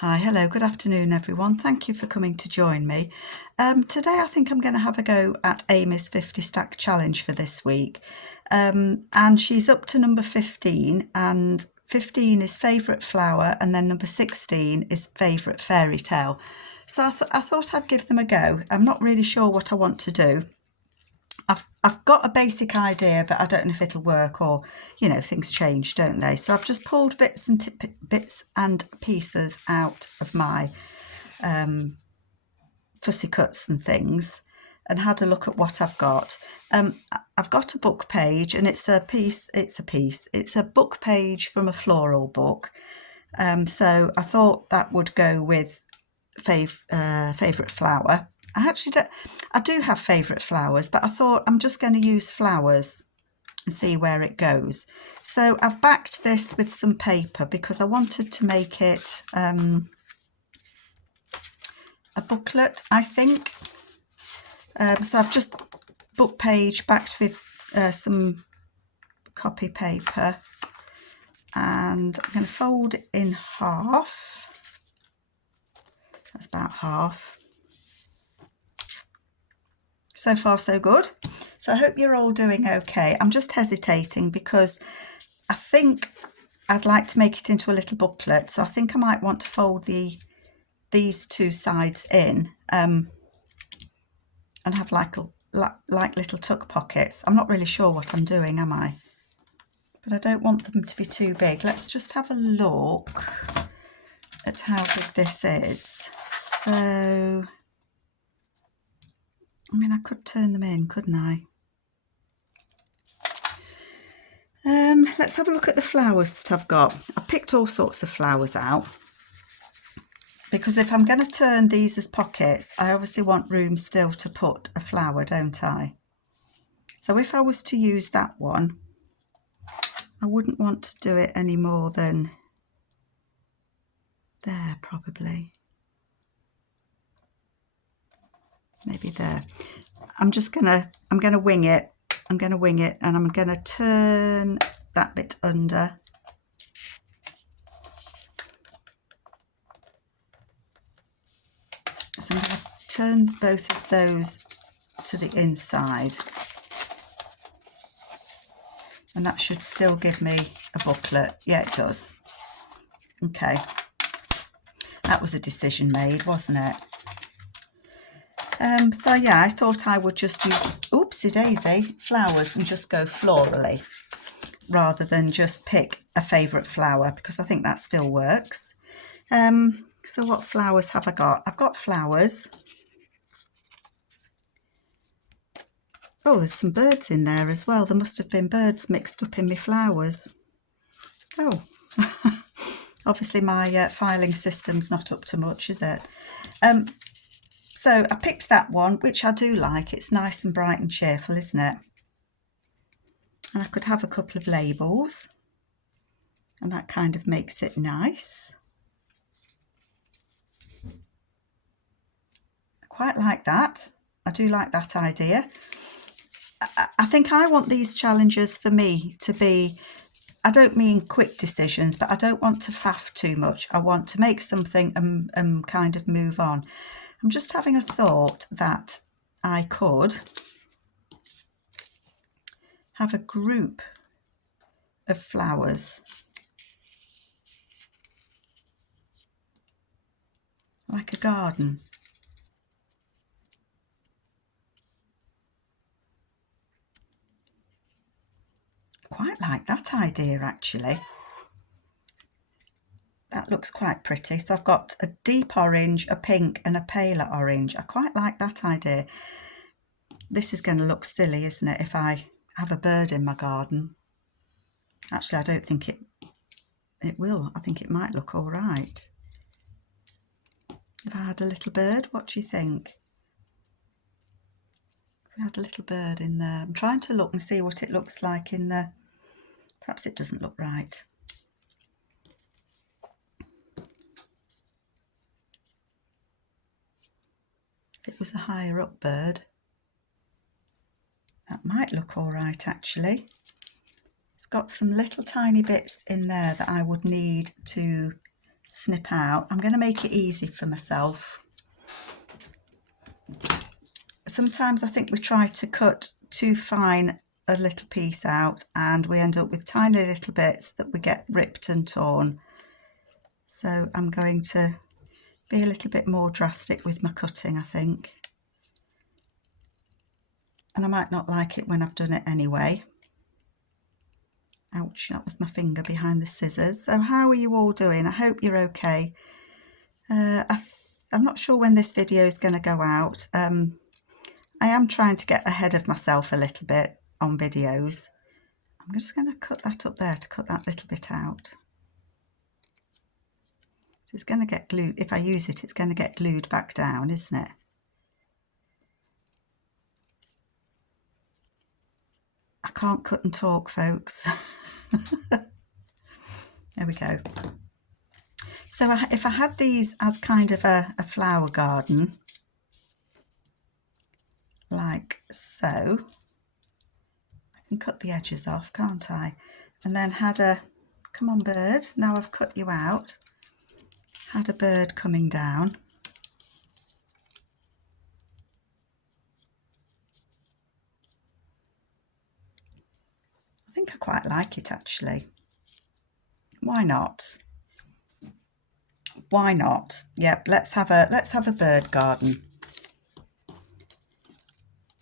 Hi, hello, good afternoon everyone. Thank you for coming to join me. Today I think I'm going to have a go at Amy's 50 stack challenge for this week. And she's up to number 15, and 15 is favourite flower, and then number 16 is favourite fairy tale. So I thought I'd give them a go. I'm not really sure what I want to do. I've got a basic idea, but I don't know if it'll work, or things change, don't they? So I've just pulled bits and pieces out of my fussy cuts and things and had a look at what I've got. I've got a book page, and it's a book page from a floral book. So I thought that would go with favourite flower. I do have favourite flowers, but I thought I'm just going to use flowers and see where it goes. So I've backed this with some paper because I wanted to make it a booklet, I think. So I've just book page backed with some copy paper, and I'm going to fold it in half. That's about half. So far so good. So I hope you're all doing okay. I'm just hesitating because I think I'd like to make it into a little booklet. So I think I might want to fold these two sides in and have like little tuck pockets. I'm not really sure what I'm doing, am I? But I don't want them to be too big. Let's just have a look at how big this is. So I mean, I could turn them in, couldn't I? Let's have a look at the flowers that I've got. I picked all sorts of flowers out because if I'm going to turn these as pockets, I obviously want room still to put a flower, don't I? So if I was to use that one, I wouldn't want to do it any more than there, probably. Maybe there. I'm going to wing it. I'm going to wing it, and I'm going to turn that bit under. So I'm going to turn both of those to the inside, and that should still give me a booklet. Yeah, it does. Okay, that was a decision made, wasn't it? So yeah, I thought I would just use oopsie daisy flowers and just go florally rather than just pick a favourite flower, because I think that still works. So what flowers have I got? I've got flowers. Oh, there's some birds in there as well. There must have been birds mixed up in my flowers. Oh, obviously my filing system's not up to much, is it? So I picked that one, which I do like. It's nice and bright and cheerful, isn't it? And I could have a couple of labels, and that kind of makes it nice. I quite like that. I do like that idea. I think I want these challenges for me to be, I don't mean quick decisions, but I don't want to faff too much. I want to make something and kind of move on. I'm just having a thought that I could have a group of flowers, like a garden. Quite like that idea, actually. That looks quite pretty. So I've got a deep orange, a pink and a paler orange. I quite like that idea. This is going to look silly, isn't it, if I have a bird in my garden? Actually, I don't think it will. I think it might look all right. If I had a little bird, what do you think? If I had a little bird in there. I'm trying to look and see what it looks like in the... Perhaps it doesn't look right. If it was a higher up bird, that might look all right, actually. It's got some little tiny bits in there that I would need to snip out. I'm going to make it easy for myself. Sometimes I think we try to cut too fine a little piece out and we end up with tiny little bits that we get ripped and torn. So I'm going to be a little bit more drastic with my cutting, I think. And I might not like it when I've done it anyway. Ouch, that was my finger behind the scissors. So how are you all doing? I hope you're okay. I'm not sure when this video is going to go out. I am trying to get ahead of myself a little bit on videos. I'm just going to cut that up there to cut that little bit out. So it's going to get glued. If I use it, it's going to get glued back down, isn't it? I can't cut and talk, folks. There we go. So if I had these as kind of a flower garden, like so, I can cut the edges off, can't I? And then had a, come on bird, now I've cut you out, had a bird coming down. I think I quite like it actually. Why not? Why not? Yep, let's have a bird garden.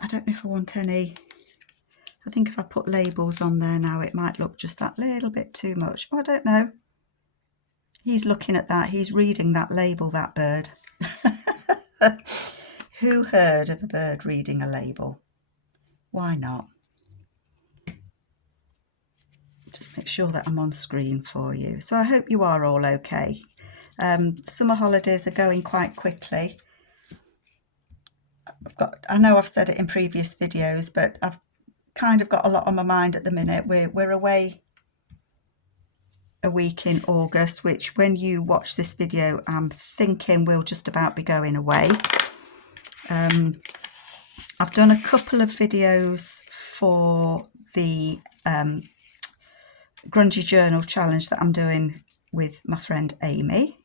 I don't know if I want any. I think if I put labels on there now, it might look just that little bit too much. Oh, I don't know. He's looking at that. He's reading that label, that bird. Who heard of a bird reading a label? Why not? Just make sure that I'm on screen for you. So I hope you are all okay. Summer holidays are going quite quickly. I know I've said it in previous videos, but I've kind of got a lot on my mind at the minute. We're away a week in August, which when you watch this video, I'm thinking we'll just about be going away. I've done a couple of videos for the Grungy Journal challenge that I'm doing with my friend Amy.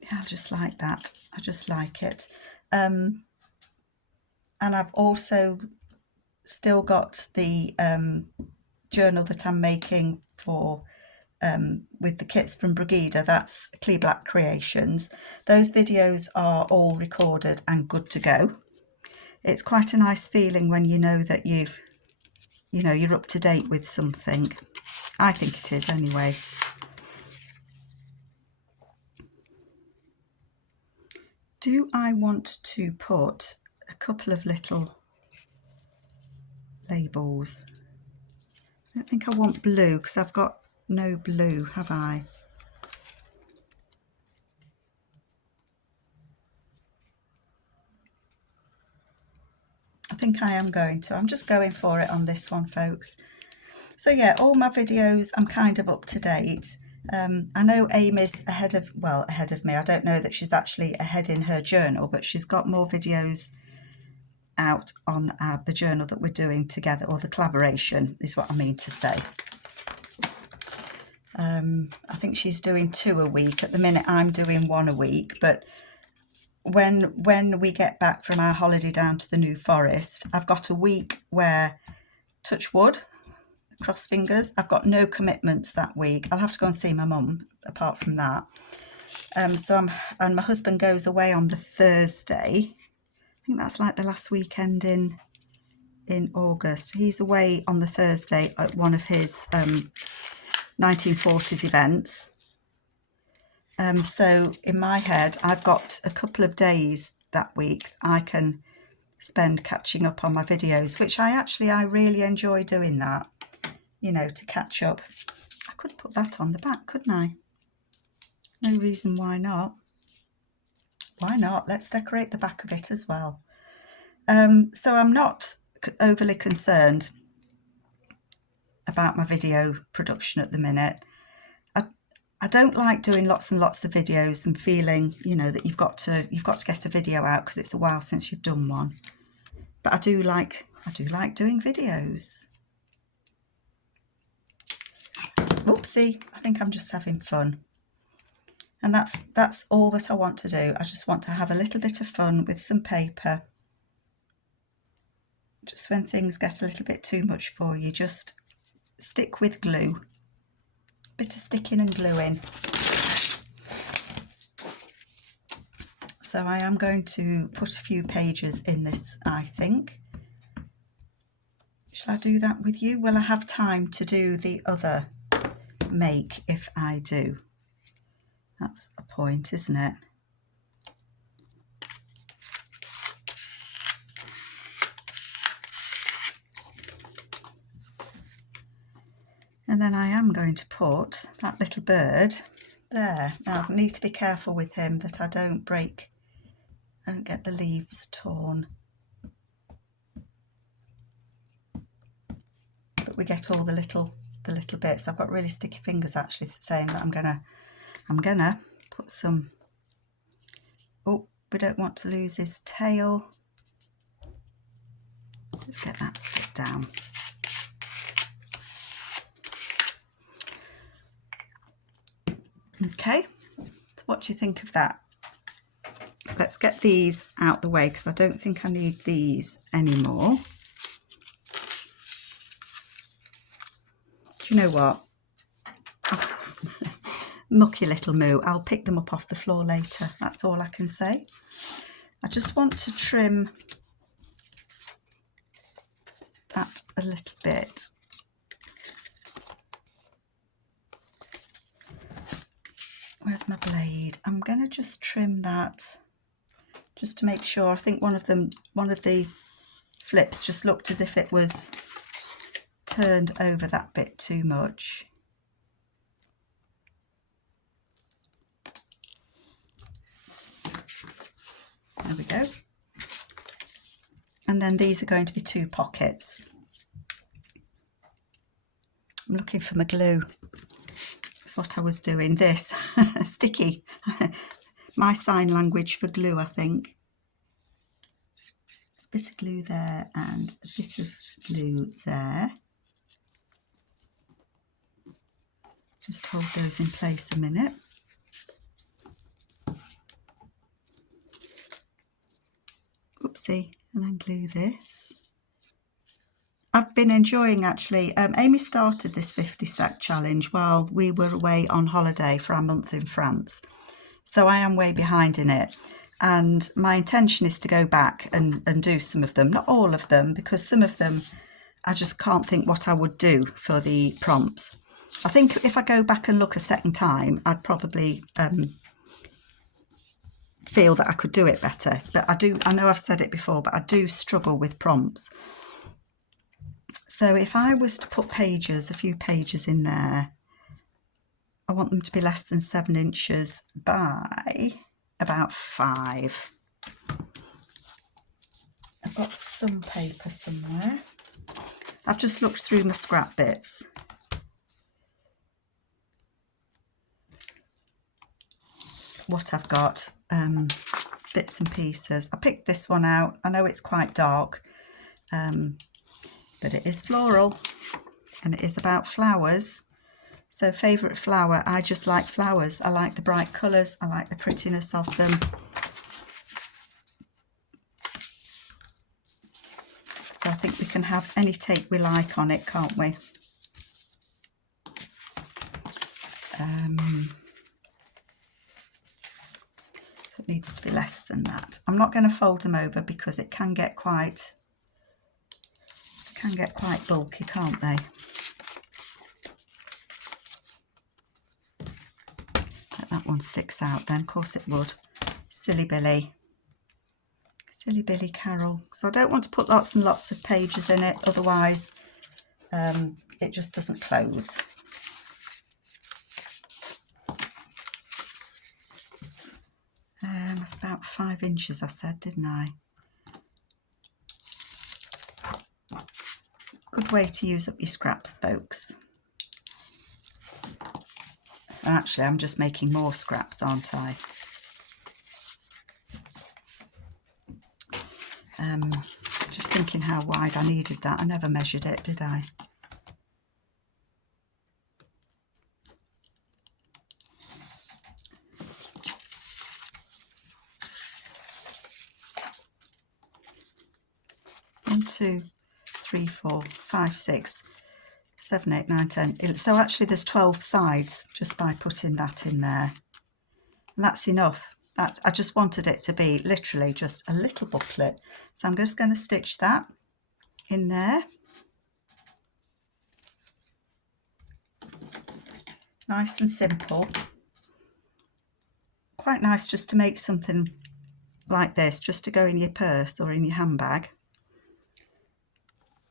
Yeah, I just like that. I just like it. And I've also still got the journal that I'm making for with the kits from Brigida. That's Clee Black Creations. Those videos are all recorded and good to go. It's quite a nice feeling when you know that you're up to date with something. I think it is anyway. Do I want to put a couple of little labels? I don't think I want blue because I've got no blue, have I? I think I am going to. I'm just going for it on this one, folks. So yeah, all my videos, I'm kind of up to date. I know Amy's ahead of me. I don't know that she's actually ahead in her journal, but she's got more videos out on the journal that we're doing together, or the collaboration is what I mean to say. I think she's doing 2 a week. At the minute I'm doing 1 a week, but when we get back from our holiday down to the New Forest, I've got a week where, touch wood, cross fingers, I've got no commitments that week. I'll have to go and see my mum apart from that. And my husband goes away on the Thursday. I think that's like the last weekend in August. He's away on the Thursday at one of his 1940s events. So in my head, I've got a couple of days that week I can spend catching up on my videos, which I really enjoy doing that, to catch up. I could put that on the back, couldn't I? No reason why not. Why not? Let's decorate the back of it as well. So I'm not overly concerned about my video production at the minute. I don't like doing lots and lots of videos and feeling, that you've got to get a video out because it's a while since you've done one. But I do like doing videos. Oopsie, I think I'm just having fun. And that's all that I want to do. I just want to have a little bit of fun with some paper. Just when things get a little bit too much for you, just stick with glue. Bit of sticking and gluing. So I am going to put a few pages in this, I think. Shall I do that with you? Will I have time to do the other make if I do? That's a point, isn't it? And then I am going to put that little bird there. Now I need to be careful with him that I don't get the leaves torn. But we get all the little bits. I've got really sticky fingers actually saying that I'm gonna put some. Oh, we don't want to lose his tail. Let's get that stick down. Okay, so what do you think of that? Let's get these out the way because I don't think I need these anymore. Do you know what? Mucky little moo. I'll pick them up off the floor later. That's all I can say. I just want to trim that a little bit. Where's my blade? I'm going to just trim that just to make sure. I think one of the flips just looked as if it was turned over that bit too much. There we go. And then these are going to be 2 pockets. I'm looking for my glue. That's what I was doing. This sticky. My sign language for glue, I think. A bit of glue there and a bit of glue there. Just hold those in place a minute. Oopsie, and then glue this. I've been enjoying actually. Amy started this 50 stack challenge while we were away on holiday for our month in France. So I am way behind in it. And my intention is to go back and do some of them. Not all of them, because some of them I just can't think what I would do for the prompts. I think if I go back and look a second time, I'd probably feel that I could do it better. But I know I've said it before, but I do struggle with prompts. So if I was to put pages, a few pages in there, I want them to be less than 7 inches by about 5. I've got some paper somewhere. I've just looked through my scrap bits. What I've got, bits and pieces. I picked this one out. I know it's quite dark, but it is floral and it is about flowers. So favourite flower, I just like flowers. I like the bright colours. I like the prettiness of them. So I think we can have any take we like on it, can't we? So it needs to be less than that. I'm not going to fold them over because it can get quite bulky, can't they? But that one sticks out then, of course it would. Silly Billy. Silly Billy Carol. So I don't want to put lots and lots of pages in it, otherwise it just doesn't close. That's about 5 inches I said, didn't I? Good way to use up your scraps, folks. Actually, I'm just making more scraps, aren't I? Just thinking how wide I needed that. I never measured it, did I? 2, 3, 4, 5, 6, 7, 8, 9, 10. So actually there's 12 sides just by putting that in there. And that's enough. That I just wanted it to be literally just a little booklet. So I'm just going to stitch that in there. Nice and simple. Quite nice just to make something like this, just to go in your purse or in your handbag,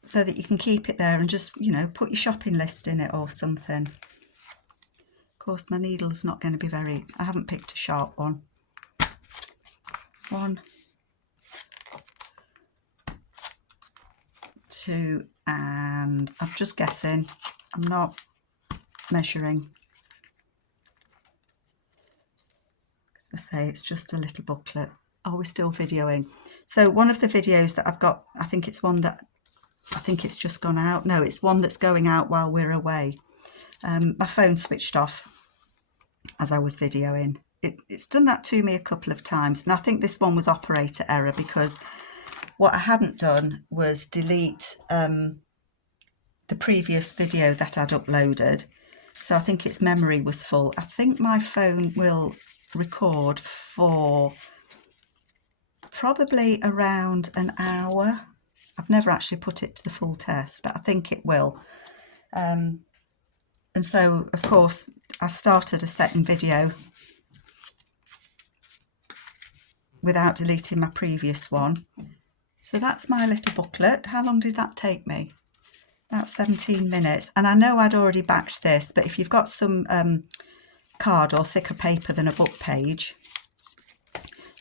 so that you can keep it there and just, you know, put your shopping list in it or something. Of course, my needle's not going to be very, I haven't picked a sharp one. 1, 2, and I'm just guessing, I'm not measuring. As I say, it's just a little booklet. Are we still videoing? So one of the videos that I've got, I think it's one that, I think it's just gone out. No, it's one that's going out while we're away. My phone switched off as I was videoing. It's done that to me a couple of times, and I think this one was operator error, because what I hadn't done was delete the previous video that I'd uploaded. So I think its memory was full. I think my phone will record for probably around an hour. I've never actually put it to the full test, but I think it will. And so, of course, I started a second video without deleting my previous one. So that's my little booklet. How long did that take me? About 17 minutes. And I know I'd already backed this, but if you've got some card or thicker paper than a book page,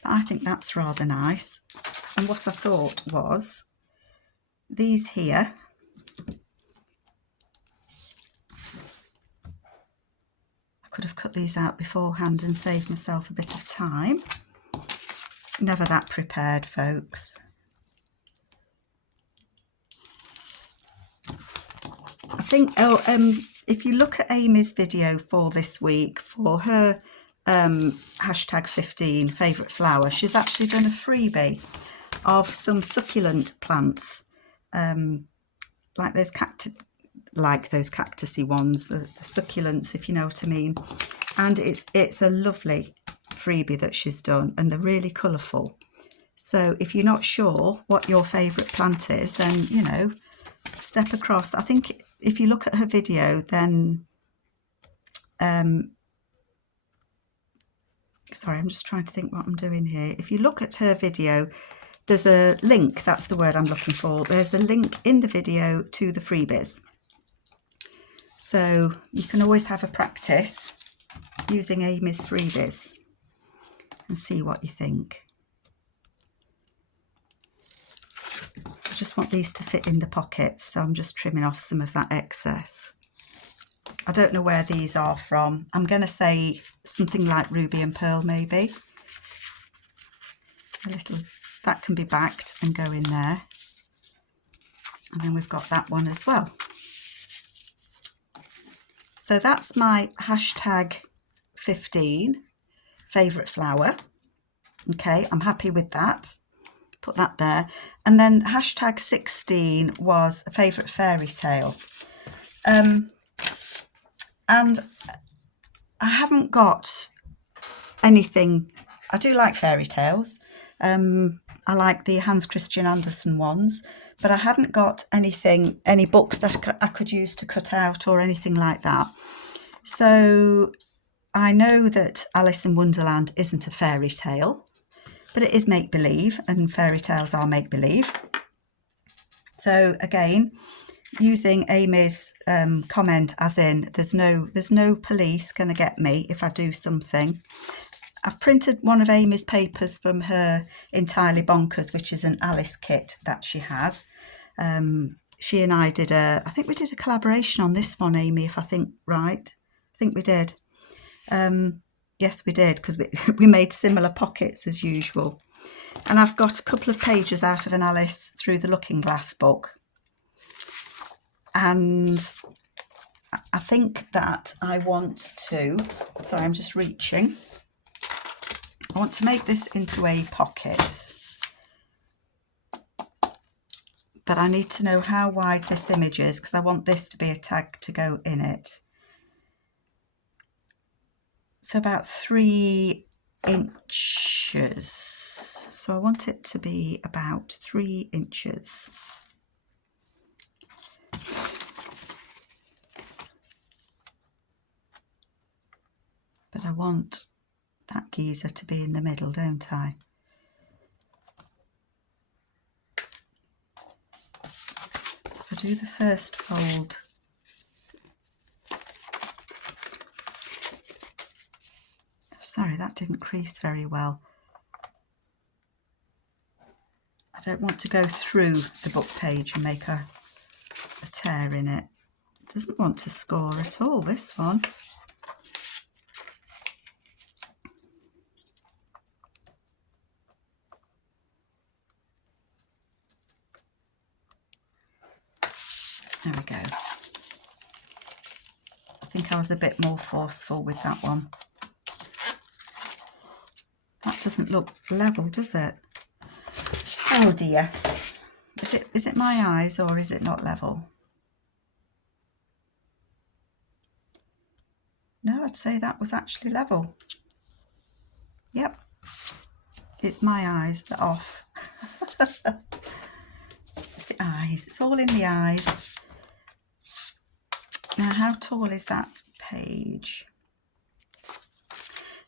I think that's rather nice. And what I thought was, these here, I could have cut these out beforehand and saved myself a bit of time. Never that prepared, folks. I think, if you look at Amy's video for this week, for her hashtag 15 favourite flower, she's actually done a freebie of some succulent plants, like those cactusy ones, the succulents, if you know what I mean. And it's a lovely freebie that she's done, and they're really colourful. So if you're not sure what your favourite plant is, then, you know, step across. I think if you look at her video, then sorry, I'm just trying to think what I'm doing here. If you look at her video, there's a link, that's the word I'm looking for. There's a link in the video to the freebies. So you can always have a practice using Amy's freebies and see what you think. I just want these to fit in the pockets, so I'm just trimming off some of that excess. I don't know where these are from. I'm going to say something like Ruby and Pearl, maybe. A little, that can be backed and go in there. And then we've got that one as well. So that's my hashtag 15 favourite flower. Okay, I'm happy with that. Put that there. And then hashtag 16 was a favourite fairy tale. And I haven't got anything. I do like fairy tales. I like the Hans Christian Andersen ones, but I hadn't got anything, any books that I could use to cut out or anything like that. So I know that Alice in Wonderland isn't a fairy tale, but it is make-believe, and fairy tales are make-believe. So again, using Amy's comment as in, there's no police going to get me if I do something. I've printed one of Amy's papers from her Entirely Bonkers, which is an Alice kit that she has. She and I did I think we did a collaboration on this one, Amy, if I think right. I think we did. Yes, we did, because we made similar pockets as usual. And I've got a couple of pages out of an Alice Through the Looking Glass book. And I think that I want to, sorry, I'm just reaching. I want to make this into a pocket. but I need to know how wide this image is because I want this to be a tag to go in it. So about 3 inches. So I want it to be about 3 inches. But I want that geezer to be in the middle, don't I? If I do the first fold, sorry, that didn't crease very well. I don't want to go through the book page and make a tear in it. It doesn't want to score at all, this one. There we go. I think I was a bit more forceful with that one. That doesn't look level, does it? Oh dear. Is it my eyes or is it not level? No, I'd say that was actually level. Yep. It's my eyes that are off. It's the eyes. It's all in the eyes. Now, how tall is that page?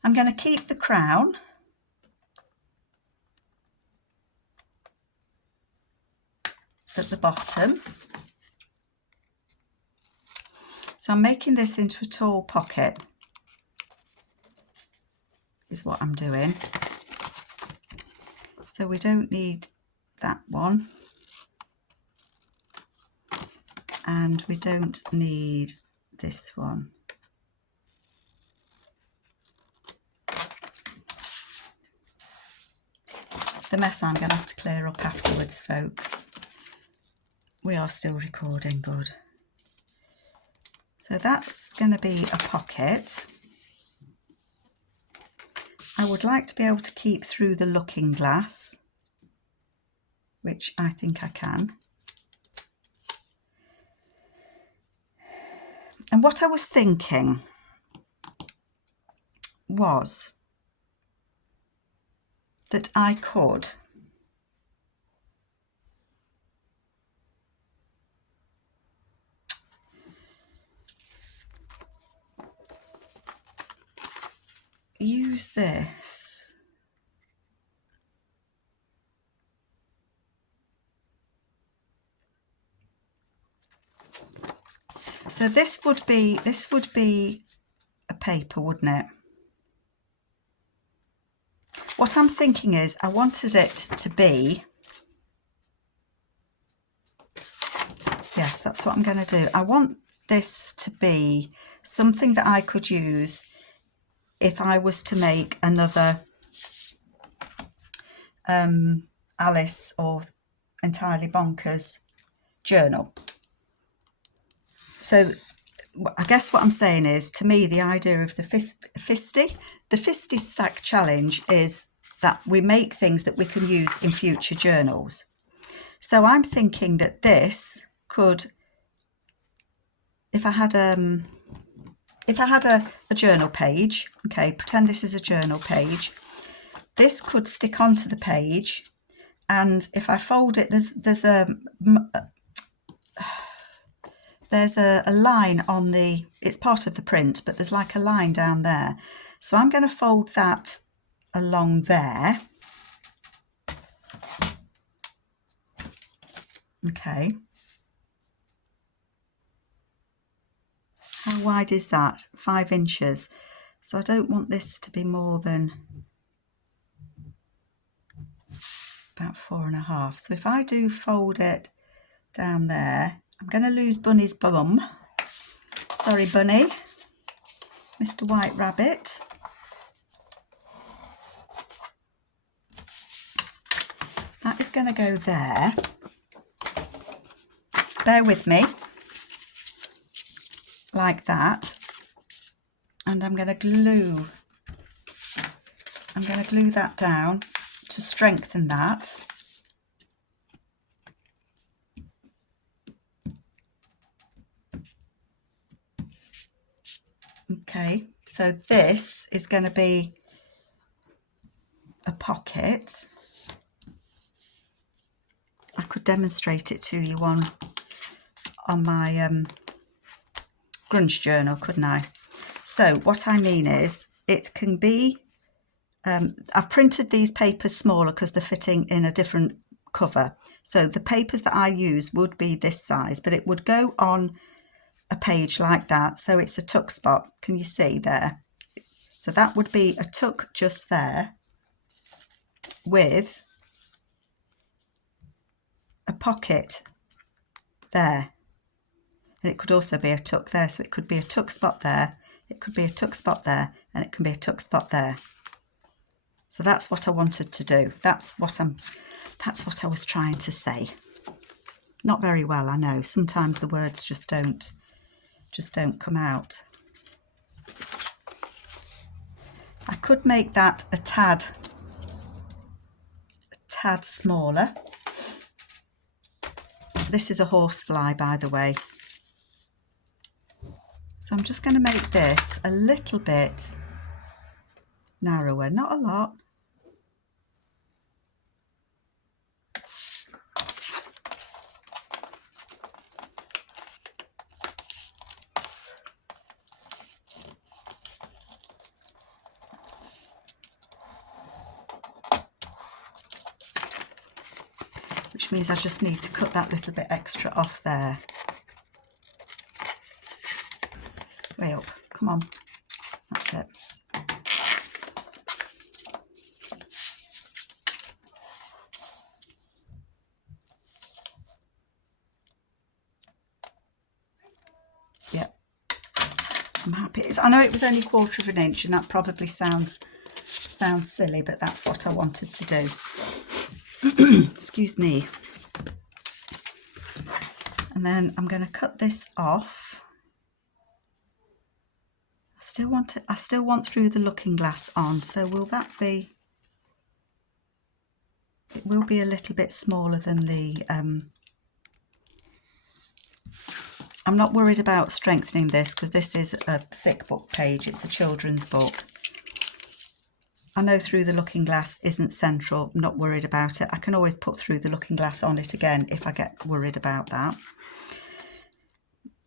I'm going to keep the crown. At the bottom. So I'm making this into a tall pocket, is what I'm doing. So we don't need that one. And we don't need this one. The mess I'm going to have to clear up afterwards, folks. We are still recording, good. So that's going to be a pocket. I would like to be able to keep through the looking glass, which I think I can. And what I was thinking was that I could use this so this would be a paper, wouldn't it? What I'm thinking is I wanted it to be, yes, that's what I'm going to do. I want this to be something that I could use if I was to make another Alice or Entirely Bonkers journal. So I guess what I'm saying is, to me, the idea of the 50 stack challenge is that we make things that we can use in future journals. So I'm thinking that this could, if I had a journal page, okay, pretend this is a journal page, this could stick onto the page, and if I fold it, there's a line on the, it's part of the print, but there's like a line down there. So I'm going to fold that along there. Okay. How wide is that? 5 inches. So I don't want this to be more than about 4.5. So if I do fold it down there, I'm going to lose Bunny's bum. Sorry, Bunny. Mr. White Rabbit. That is going to go there. Bear with me. Like that. And I'm going to glue that down to strengthen that. Okay, so this is going to be a pocket. I could demonstrate it to you on my grunge journal, couldn't I? So what I mean is it can be, I've printed these papers smaller because they're fitting in a different cover. So the papers that I use would be this size, but it would go on a page like that. So it's a tuck spot. Can you see there? So that would be a tuck just there with a pocket there. And it could also be a tuck there. So it could be a tuck spot there. It could be a tuck spot there, and it can be a tuck spot there. So that's what I wanted to do. That's what I was trying to say. Not very well, I know. Sometimes the words just don't come out. I could make that a tad smaller. This is a horsefly, by the way. So I'm just going to make this a little bit narrower, not a lot. Which means I just need to cut that little bit extra off there. Way up, come on, that's it. Yep, I'm happy. I know it was only 1/4 of an inch, and that probably sounds silly, but that's what I wanted to do. Excuse me. And then I'm going to cut this off. I still want through the looking glass on, so will that be, it will be a little bit smaller than the I'm not worried about strengthening this because this is a thick book page. It's a children's book. I know through the looking glass isn't central. I'm not worried about it. I can always put through the looking glass on it again if I get worried about that.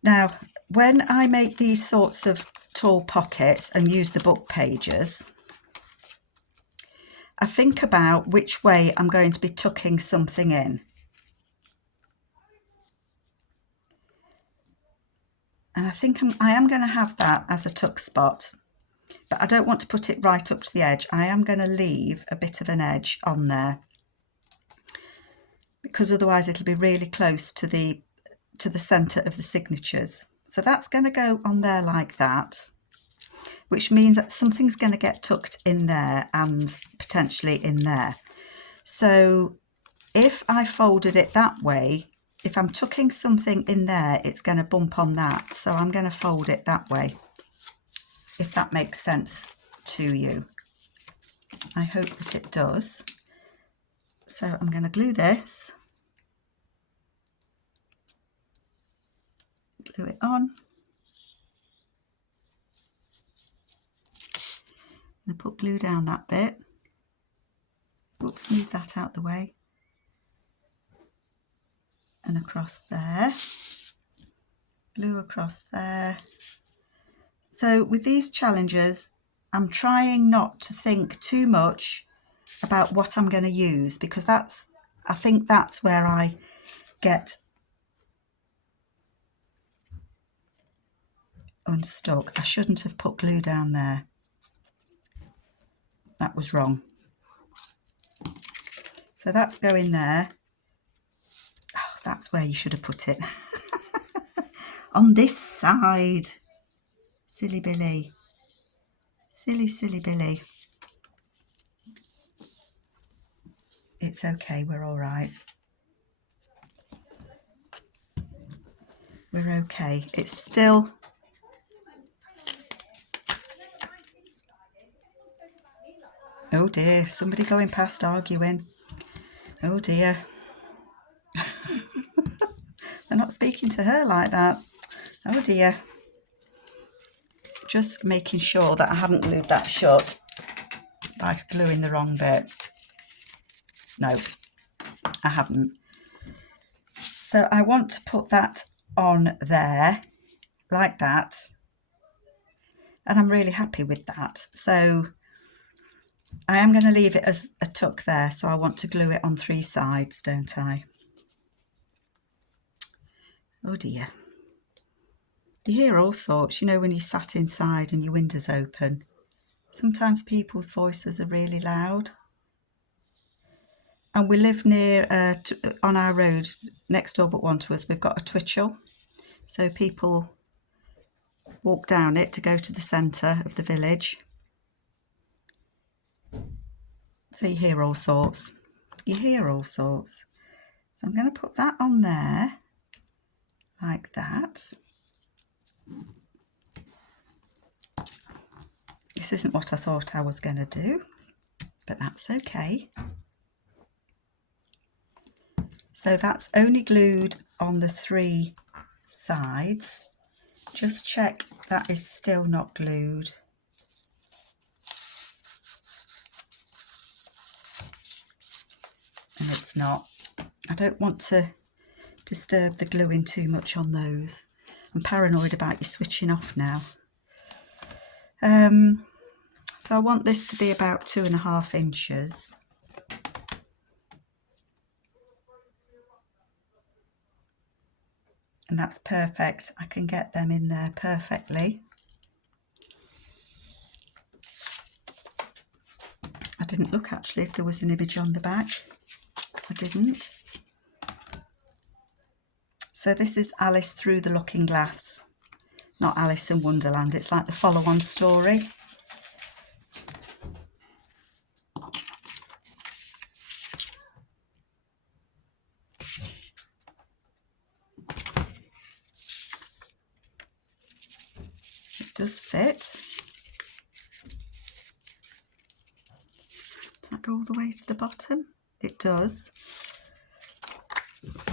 Now, when I make these sorts of tall pockets and use the book pages, I think about which way I'm going to be tucking something in. And I think I am going to have that as a tuck spot, but I don't want to put it right up to the edge. I am going to leave a bit of an edge on there because otherwise it'll be really close to the centre of the signatures. So that's going to go on there like that, which means that something's going to get tucked in there and potentially in there. So if I folded it that way, if I'm tucking something in there, it's going to bump on that. So I'm going to fold it that way, if that makes sense to you. I hope that it does. So I'm going to glue this, glue it on. I'm going to put glue down that bit. Oops, move that out the way. And across there. Glue across there. So with these challenges, I'm trying not to think too much about what I'm going to use, because I think that's where I get unstuck. I shouldn't have put glue down there. That was wrong. So that's going there. Oh, that's where you should have put it. On this side. Silly Billy. Silly Billy. It's okay, we're all right. We're okay. It's still... Oh dear, somebody going past arguing. Oh dear. They're not speaking to her like that. Oh dear. just making sure that I haven't glued that shut by gluing the wrong bit. No, I haven't. So I want to put that on there like that, and I'm really happy with that. So I am going to leave it as a tuck there, so I want to glue it on 3 sides, don't I? Oh dear. You hear all sorts, you know, when you sat inside and your windows open. Sometimes people's voices are really loud. And we live near, on our road, next door but one to us, we've got a twitchell. So people walk down it to go to the centre of the village. So you hear all sorts. You hear all sorts. So I'm going to put that on there, like that. This isn't what I thought I was going to do, but that's okay. So that's only glued on the 3 sides. Just check that is still not glued. And it's not. I don't want to disturb the gluing too much on those. I'm paranoid about you switching off now. So I want this to be about 2.5 inches. And that's perfect. I can get them in there perfectly. I didn't look actually if there was an image on the back. I didn't. So this is Alice Through the Looking Glass, not Alice in Wonderland. It's like the follow-on story. It does fit. Does that go all the way to the bottom? It does.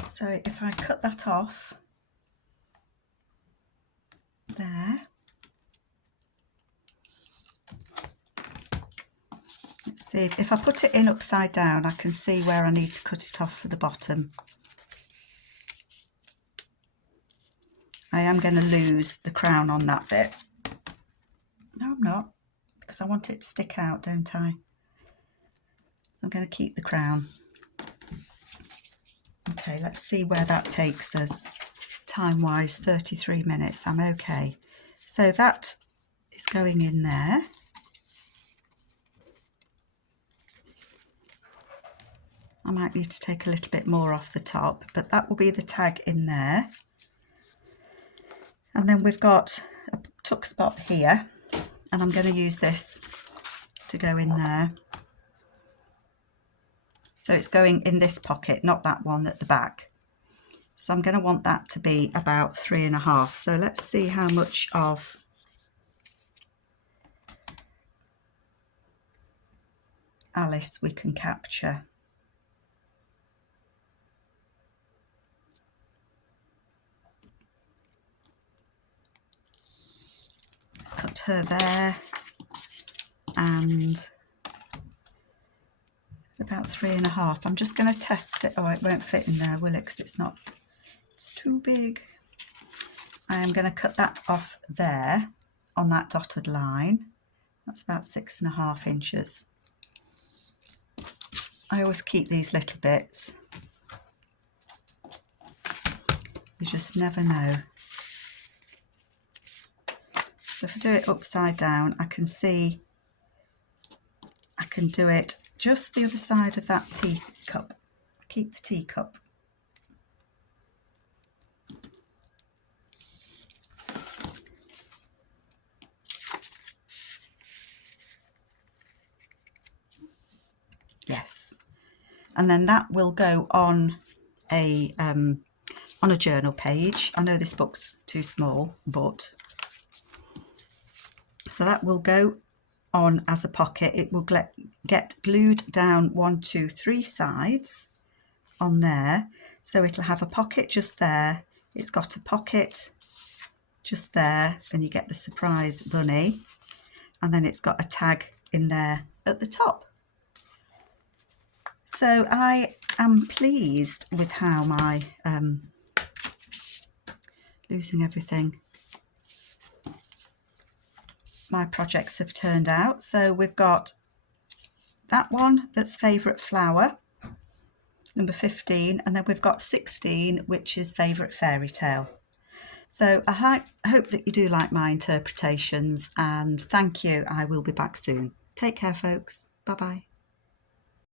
So if I cut that off there, let's see, if I put it in upside down I can see where I need to cut it off for the bottom. I am going to lose the crown on that bit. No, I'm not, because I want it to stick out, don't I? So I'm going to keep the crown. Okay, let's see where that takes us. Time-wise, 33 minutes. I'm okay. So that is going in there. I might need to take a little bit more off the top, but that will be the tag in there. And then we've got a tuck spot here, and I'm going to use this to go in there. So it's going in this pocket, not that one at the back. So I'm going to want that to be about 3.5. So let's see how much of Alice we can capture. Let's cut her there, and about 3.5. I'm just going to test it. Oh, it won't fit in there, will it? Because it's too big. I am going to cut that off there on that dotted line. That's about 6.5 inches. I always keep these little bits. You just never know. So if I do it upside down, I can see I can do it just the other side of that teacup. Keep the teacup. Yes, and then that will go on a journal page. I know this book's too small, but so that will go on as a pocket. It will get glued down 1, 2, 3 sides on there, so it'll have a pocket just there. It's got a pocket just there, and you get the surprise bunny, and then it's got a tag in there at the top. So I am pleased with how my losing everything, my projects have turned out. So we've got that one that's favourite flower, number 15, and then we've got 16, which is favourite fairy tale. So I hope that you do like my interpretations, and thank you. I will be back soon. Take care, folks. Bye bye.